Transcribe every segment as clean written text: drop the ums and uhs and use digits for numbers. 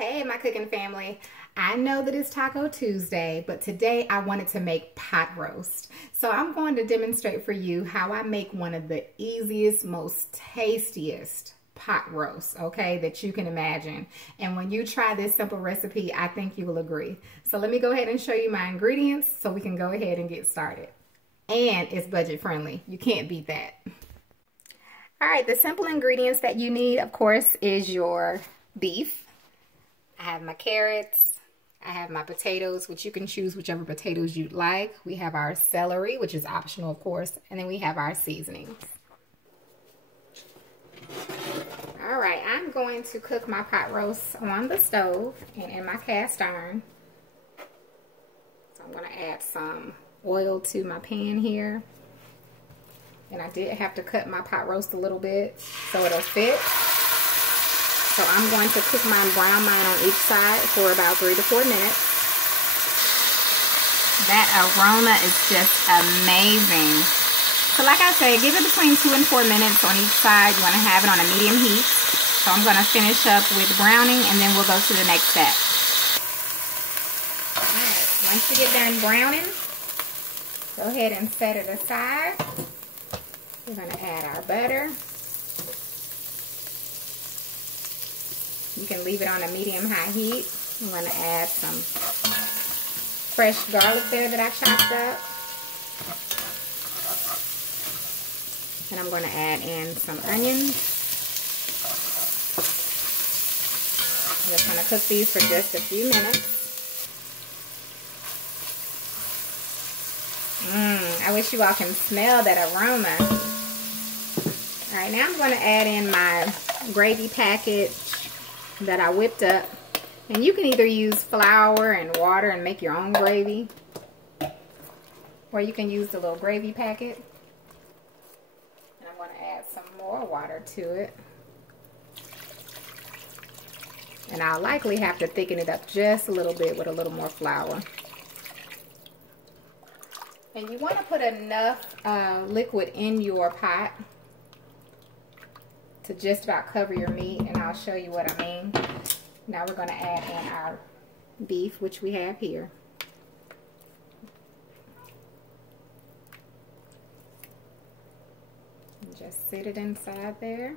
Hey, my cooking family. I know that it's Taco Tuesday, but today I wanted to make pot roast. So I'm going to demonstrate for you how I make one of the easiest, most tastiest pot roasts, okay, that you can imagine. And when you try this simple recipe, I think you will agree. So let me go ahead and show you my ingredients so we can go ahead and get started. And it's budget friendly. You can't beat that. All right, the simple ingredients that you need, of course, is your beef. I have my carrots, I have my potatoes, which you can choose whichever potatoes you'd like. We have our celery, which is optional, of course, and then we have our seasonings. All right, I'm going to cook my pot roast on the stove and in my cast iron. So I'm going to add some oil to my pan here. And I did have to cut my pot roast a little bit so it'll fit. So I'm going to cook mine, brown mine on each side for about 3 to 4 minutes. That aroma is just amazing. So like I said, give it between 2 and 4 minutes on each side. You want to have it on a medium heat. So I'm going to finish up with browning and then we'll go to the next step. Alright, once you get done browning, go ahead and set it aside. We're going to add our butter. You can leave it on a medium-high heat. I'm going to add some fresh garlic there that I chopped up. And I'm going to add in some onions. I'm just going to cook these for just a few minutes. I wish you all can smell that aroma. Alright, now I'm going to add in my gravy package that I whipped up, and you can either use flour and water and make your own gravy, or you can use the little gravy packet. And I'm going to add some more water to it, and I'll likely have to thicken it up just a little bit with a little more flour. And you want to put enough liquid in your pot to just about cover your meat, and I'll show you what I mean. Now we're going to add in our beef, which we have here. And just sit it inside there.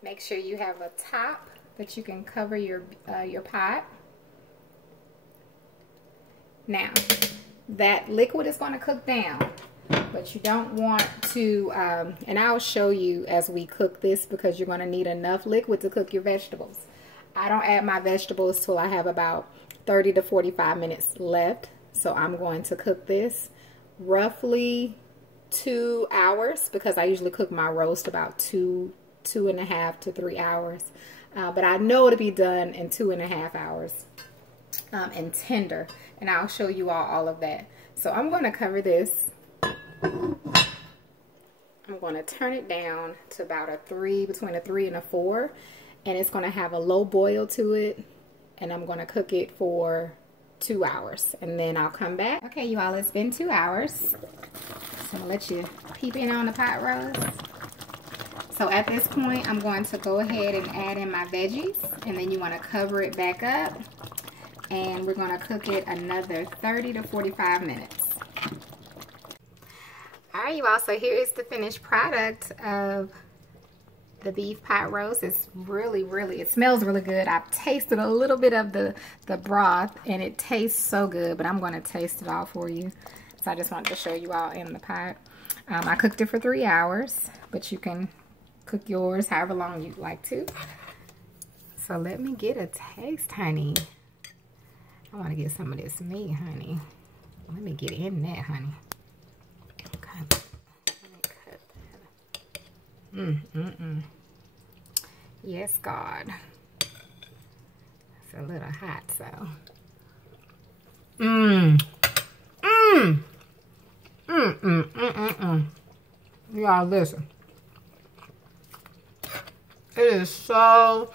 Make sure you have a top that you can cover your pot. Now, that liquid is going to cook down. But you don't want to, and I'll show you as we cook this, because you're going to need enough liquid to cook your vegetables. I don't add my vegetables till I have about 30 to 45 minutes left. So I'm going to cook this roughly 2 hours, because I usually cook my roast about 2.5 to 3 hours. But I know it'll be done in 2.5 hours and tender. And I'll show you all of that. So I'm going to cover this. I'm going to turn it down to about between a 3 and a 4, and it's going to have a low boil to it, and I'm going to cook it for 2 hours, and then I'll come back. Okay, you all, it's been 2 hours, so I'm going to let you peep in on the pot roast. So at this point, I'm going to go ahead and add in my veggies, and then you want to cover it back up, and we're going to cook it another 30 to 45 minutes. Alright, you all, so here is the finished product of the beef pot roast. It's really, it smells really good. I've tasted a little bit of the broth, and it tastes so good, but I'm going to taste it all for you. So I just wanted to show you all in the pot. I cooked it for 3 hours, but you can cook yours however long you'd like to. So let me get a taste, honey. I want to get some of this meat, honey. Let me get in that, honey. Yes, God. It's a little hot, so. Y'all, listen. It is so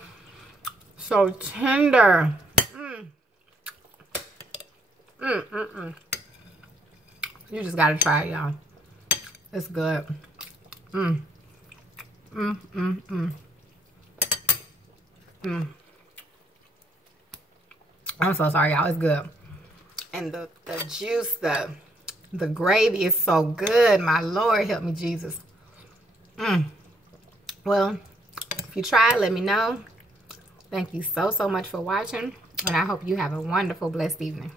tender. You just gotta try it, y'all. It's good. I'm so sorry, y'all. It's good. And the juice, the gravy is so good. My Lord, help me, Jesus. Well, if you try it, let me know. Thank you so much for watching. And I hope you have a wonderful, blessed evening.